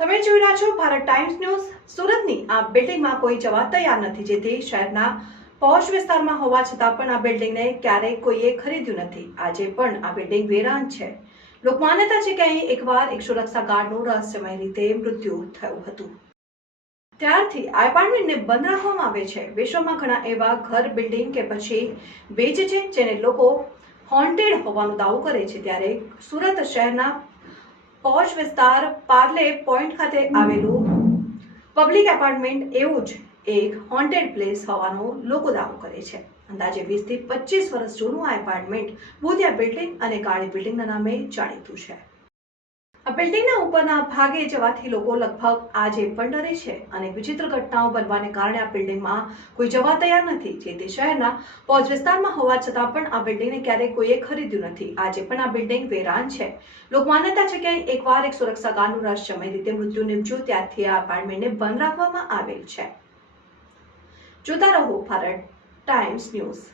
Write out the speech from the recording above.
તમે જોઈ રહ્યા છો ભારત ટાઈમ્સ ન્યૂઝ. સુરતની આ બિલ્ડિંગમાં કોઈ જવા તૈયાર નથી. જેથી શહેરના પોશ વિસ્તારમાં હોવા છતાં પણ આ બિલ્ડિંગને ક્યારેય કોઈએ ખરીદ્યું નથી. આજે પણ આ બિલ્ડિંગ વેરાન છે. લોકમાન્યતા છે કે અહીં એકવાર એક સુરક્ષા ગાર્ડનું રહસ્યમય રીતે મૃત્યુ થયું હતું. ત્યારથી આ એપાર્ટમેન્ટને બંધ રાખવામાં આવે છે. વિશ્વમાં ઘણા એવા ઘર, બિલ્ડિંગ કે પછી વેચે છે જેને લોકો હોન્ટેડ હોવાનો દાવો કરે છે. ત્યારે સુરત શહેરના પોશ વિસ્તાર પાર્લે પોઈન્ટ ખાતે આવેલું પબ્લિક એપાર્ટમેન્ટ એવું જ એક હોન્ટેડ પ્લેસ હોવાનો લોકો દાવો કરે છે. અંદાજે વીસથી પચીસ વર્ષ જૂનું આ એપાર્ટમેન્ટ ભૂતિયા બિલ્ડિંગ અને કાળી બિલ્ડિંગના નામે જાણીતું છે. બિલ્ડિંગના ઉપરના ભાગે જવાથી લોકો લગભગ આજે પણ ડરે છે અને વિચિત્ર ઘટનાઓ બનવાને કારણે આ બિલ્ડિંગમાં કોઈ જવા તૈયાર નથી, જે તે શહેરના પોજ વિસ્તારમાં હોવા છતાં પણ આ બિલ્ડિંગને ક્યારેય કોઈએ ખરીદ્યું નથી. આજે પણ આ બિલ્ડિંગ વેરાન છે. લોકમાન્યતા છે કે એકવાર એક સુરક્ષા ગાર્ડનું રહસ્યમય રીતે મૃત્યુ નિમજ્યું ત્યારથી આ એપાર્ટમેન્ટને બંધ રાખવામાં આવેલ છે. જોતા રહો ભારત ટાઈમ્સ ન્યૂઝ.